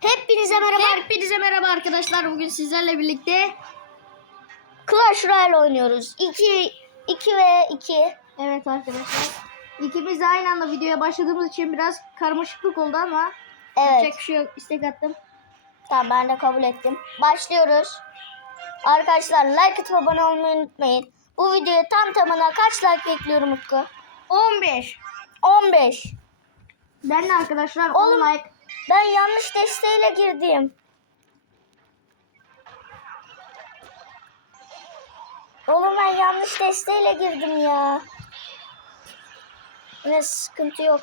Hepinize merhaba. Hepinize merhaba arkadaşlar. Bugün sizlerle birlikte Clash Royale oynuyoruz. 2 2 ve 2. evet arkadaşlar. İkimiz de aynı anda videoya başladığımız için biraz karmaşıklık oldu ama Evet. yapacak bir şey yok. İstek attım. Tamam ben de kabul ettim. Başlıyoruz. Arkadaşlar like atıp abone olmayı unutmayın. Bu videoya tam tamına kaç like bekliyorum Utku? 15. 15. Ben de arkadaşlar Oğlum. 10 like. Ben yanlış desteğiyle girdim. Oğlum ben yanlış desteğiyle girdim ya. Yine sıkıntı yok.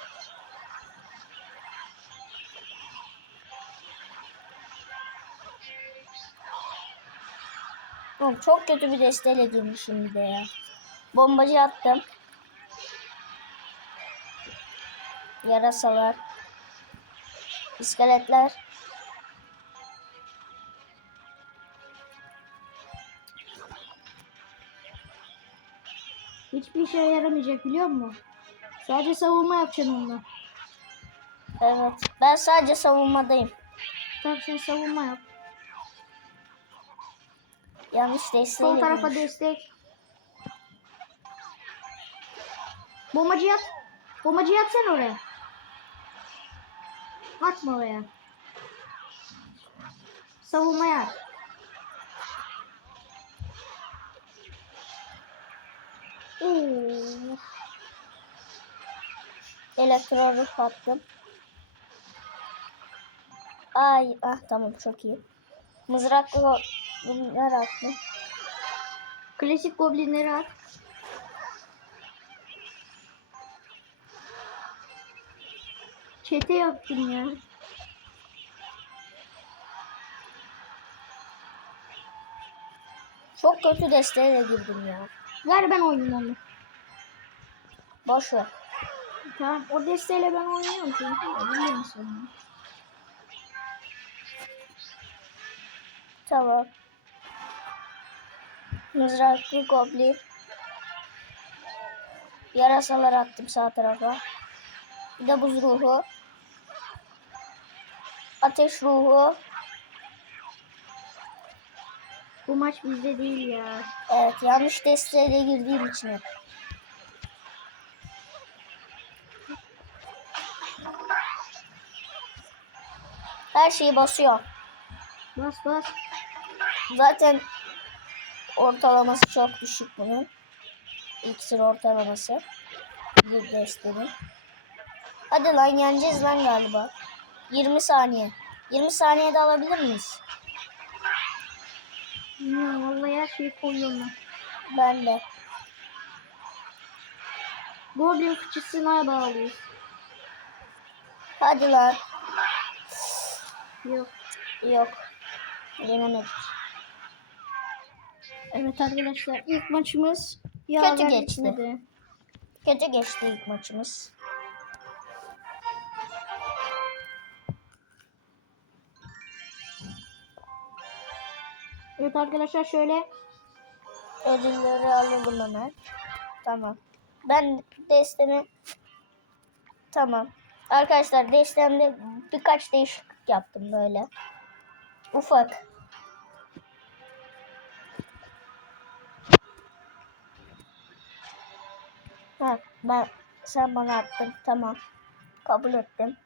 Oğlum çok kötü bir desteğiyle girmişim bir de ya. Bombacı attım. Yarasalar. İskeletler. Hiçbir işe yaramayacak biliyor musun? Sadece savunma yapacaksın onunla. Evet. Ben sadece savunmadayım. Tamam sen savunma yap. Yanlış desteğiyle Sol tarafa girmiş. destek. Bombacı yat. Bombacı yat sen oraya. Atma oraya. Savunma yat. Oo. Elektronik attım. Ay ah tamam çok iyi. Mızraklı bunlar attım. Klasik goblinleri at. Çete yaptım ya. Çok kötü desteğiyle girdim ya. Ver ben oynayayım onu. Boş ver. Tamam o desteğiyle ben oynuyorum çünkü. Biliyor musun? Tamam. Mızraklı goblin. Yarasalar attım sağ tarafa. Bir de buz ruhu. Ateş ruhu. Bu maç bizde değil ya. Evet yanlış desteğiyle girdiğim için hep. Her şeyi basıyor. Bas bas. Zaten ortalaması çok düşük bunun. İksir ortalaması. Bir desteğinin. Hadi lan yeneceğiz lan galiba. 20 saniye. 20 saniyede alabilir miyiz? Bilmiyorum vallahi her şeyi koyuyorum ben. Ben de. Goblin fıçısına bağlıyız. Hadi lan. Yok. Yok. Yenemedik. Evet arkadaşlar ilk maçımız Kötü yaver geçti. gitmedi. Kötü geçti ilk maçımız. Evet arkadaşlar şöyle Ödülleri alalım hemen. Tamam. Ben destemi tamam. Arkadaşlar destemde birkaç değişiklik yaptım böyle. Ufak. Ha, ben sen bana attın. Tamam. Kabul ettim.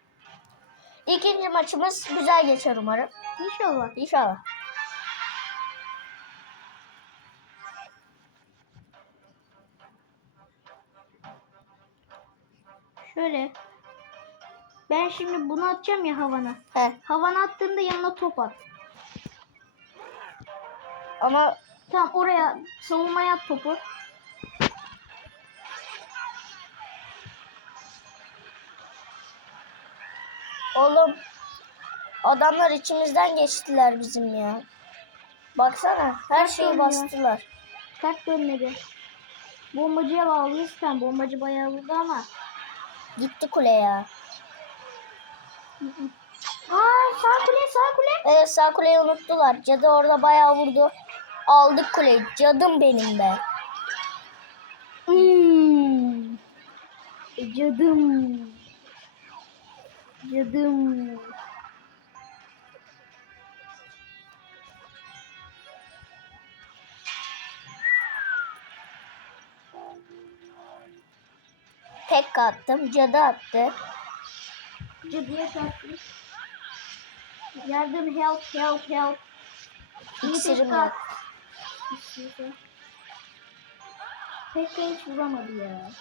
İkinci maçımız güzel geçer umarım. inşallah. İnşallah. Şöyle ben şimdi bunu atacağım ya havana. He. Havana attığımda yanına top at. Ama Tamam oraya savunmaya at topu. Oğlum adamlar içimizden geçtiler bizim ya. Baksana her Kaç şeyi oynuyor? bastılar. Kaç dönmedi. Bombacıya bağlıyız sen. Bombacı bayağı vurdu ama. Gitti kule ya. Aa sağ kule sağ kule. Evet sağ kuleyi unuttular. Cadı orada bayağı vurdu. Aldık kuleyi. Cadım benim be. Hmm. Cadım. Cadım. Pekka attım. Cadı attı. Cadıya çarptım. Yardım help help help. İksirim yok. Pekka hiç vuramadı ya.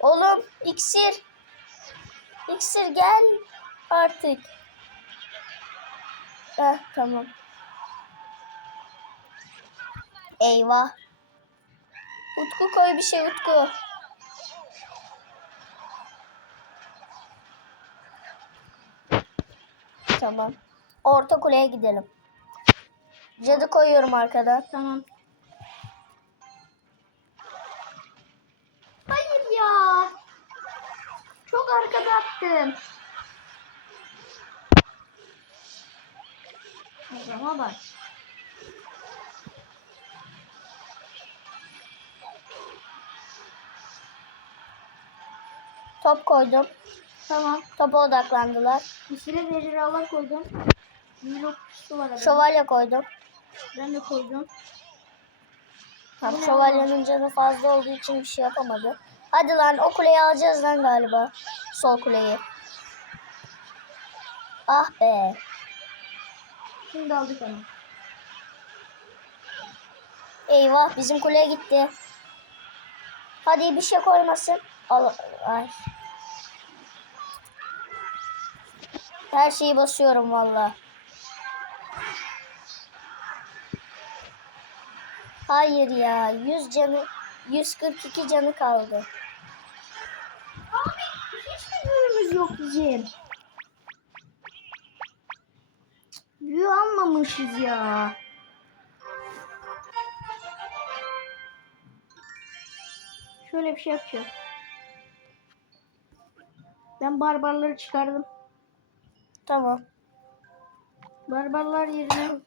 Oğlum iksir. İksir gel artık. Heh, tamam. Eyvah. Utku koy bir şey Utku. Tamam. Orta kuleye gidelim. Cadı koyuyorum arkadan. Tamam. Hayır ya. Çok arkada attım. Adama bak. Top koydum. Tamam. Topa odaklandılar. Ve ejderhalar koydum. Var adamın. Şövalye koydum. Ben de koydum. Tam Bu ne şövalyenin canı fazla olduğu için bir şey yapamadı. Hadi lan o kuleyi alacağız lan galiba. Sol kuleyi. Ah be. Şimdi aldık onu. Eyvah bizim kuleye gitti. Hadi bir şey koymasın. Ay. Her şeyi basıyorum valla. Hayır ya. 100 canı 142 canı kaldı. Abi hiç mi büyümüz yok bizim? Büyü almamışız ya. Şöyle bir şey yapacağım. Ben barbarları çıkardım. Tamam. Barbarlar yerine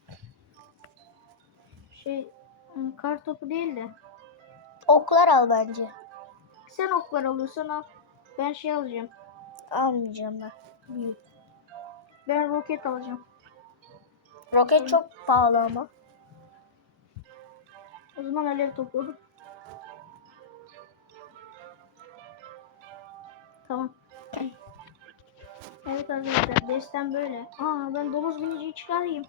şey hmm, kar topu değil de Oklar al bence. sen oklar alıyorsan al. Ben şey alacağım. Almayacağım ben. Büyük. Ben roket alacağım. Roket çok pahalı ama. O zaman alev topu. Tamam. Evet arkadaşlar destem böyle. Aa ben domuz biniciyi çıkarayım.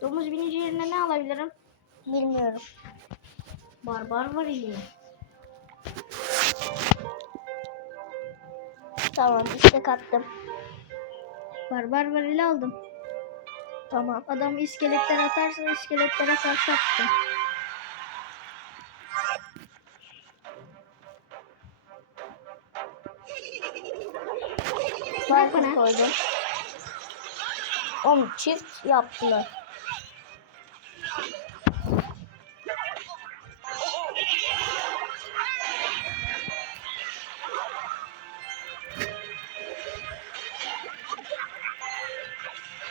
Domuz binici yerine ne alabilirim? Bilmiyorum. Barbar var iyi. Tamam işte kattım. Barbar var ile aldım. Tamam. Adam iskeletler atarsa iskeletlere karşı koydum. Oğlum çift yaptılar.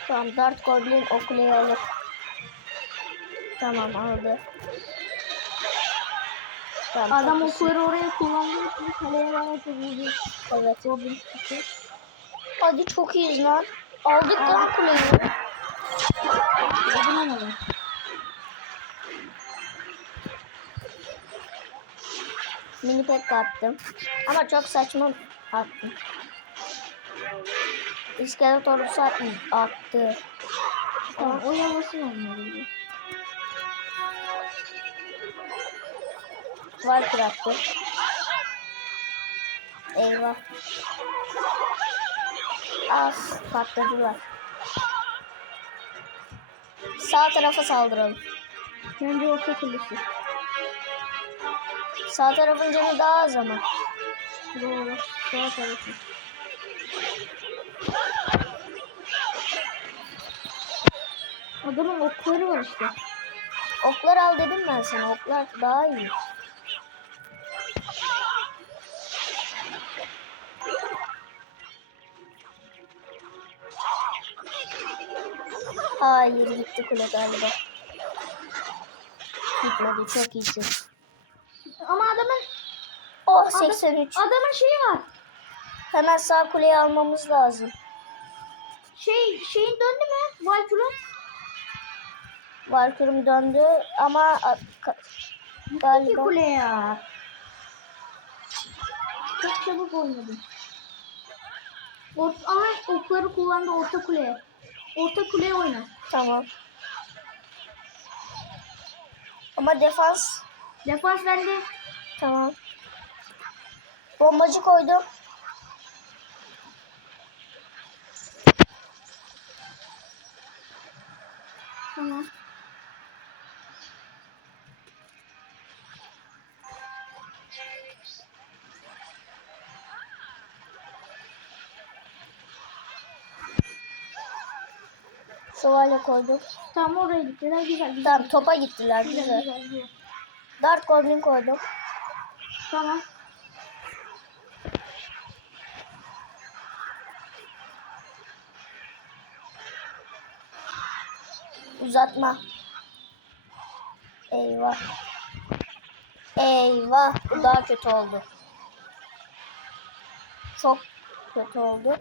Tamam Dart Goblin o kuleyi alır. Tamam aldı. Tamam, Adam okları oraya kullandığı için kaleye bana. Evet. Goblin çıktı. Hadi çok iyiyiz lan. Aldık lan kuleyi. Yardım ama. Mini pek attım. Ama çok saçma attım. İskelet ordusu. Attı. Tamam o yalasın onları. Viper attı. Eyvah. Az patladılar. Sağ tarafa saldıralım. Bence orta kulesi. Sağ tarafın canı daha az ama. Doğru. Sağ tarafı. Adamın okları var işte. Oklar al dedim ben sana. Oklar daha iyi. Hayır gitti kule galiba. Gitmedi çok iyisin. Ama adamın Oh 83. adamın şeyi var. Hemen sağ kuleyi almamız lazım. Şey şeyin döndü mü? Valkür'ün. Valkürüm döndü ama a- ka- İki galiba kule ya. Çok çabuk oynadım. Orta, aha okları kullandı orta kuleye. Orta kuleye oyna. Tamam. Ama defans Defans bende. tamam. Bombacı koydum. Şövalye koydum. Tamam oraya gittiler. Güzel güzel. Tamam topa gittiler Güzel güzel. güzel güzel. Dart Goblin koydum. Tamam. Uzatma. Eyvah. Eyvah. Bu daha kötü oldu. Çok kötü oldu.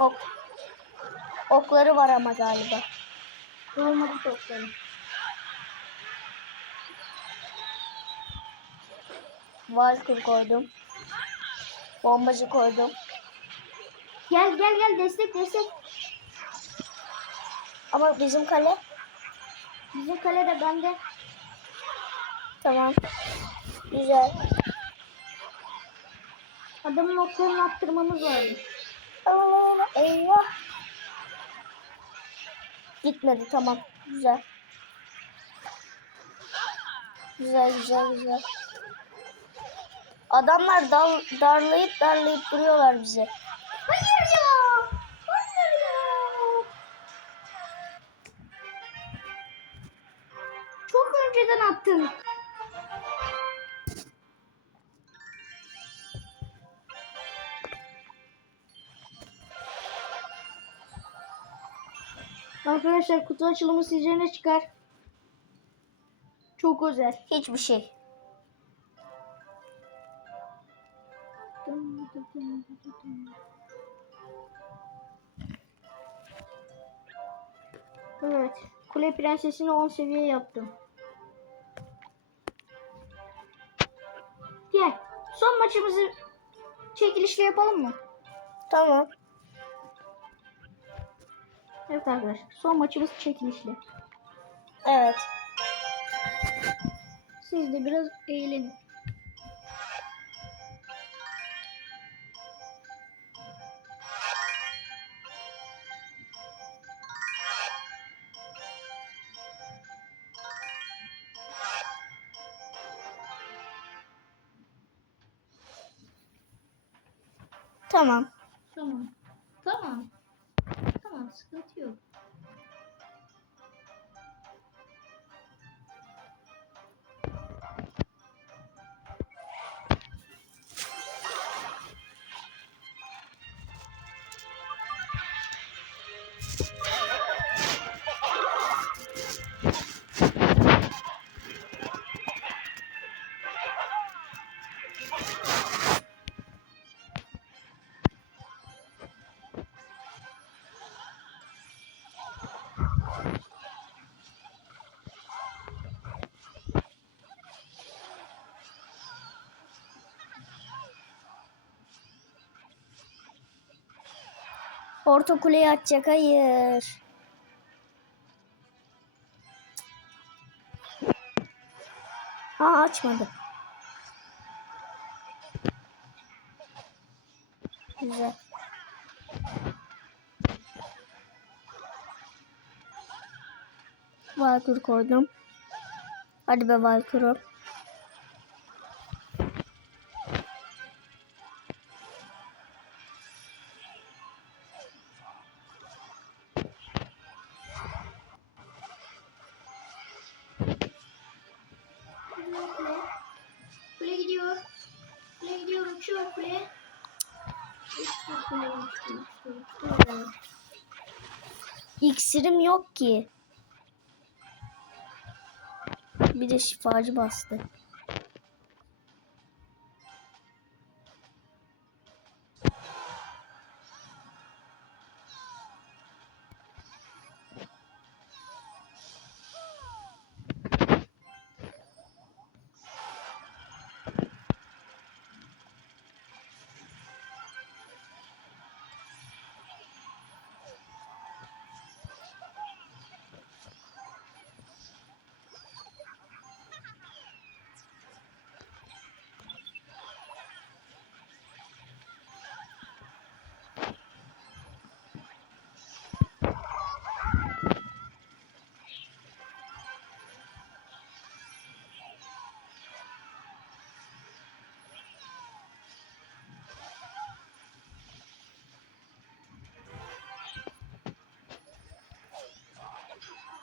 Ok. Okları var ama galiba. Olmadı topları. Valkür koydum. Bombacı koydum. Gel gel gel destek destek. Ama bizim kale Bizim kalede bende. tamam. Güzel. Adamın oklarını attırmamız lazım. Allah eyvah. Gitmedi tamam. Güzel. Güzel güzel güzel. Adamlar dal, darlayıp darlayıp duruyorlar bizi. Hayır ya. Hayır ya. Çok önceden attın. Arkadaşlar kutu açılımı sizce ne çıkar? Çok özel. Hiçbir şey. Evet. Kule prensesini 10 seviye yaptım. Gel. Son maçımızı çekilişle yapalım mı? Tamam. Evet arkadaşlar. Son maçımız çekilişle. Evet. Siz de biraz eğlenin. Tamam. Tamam. Tamam. Tamam sıkıntı yok. Orta kuleyi açacak. Hayır. Ha açmadı. Güzel. Valkür koydum. Hadi be Valkür'üm. İksirim yok ki. Bir de şifacı bastı.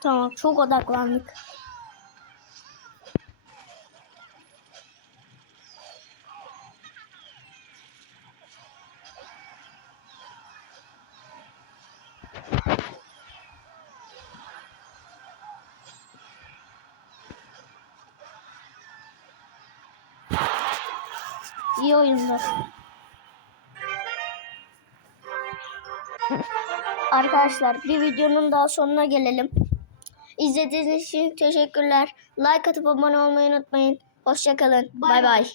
Tamam çok odaklandık. İyi oyunlar. Arkadaşlar bir videonun daha sonuna gelelim. İzlediğiniz için teşekkürler. Like atıp abone olmayı unutmayın. Hoşçakalın. Bay Bay.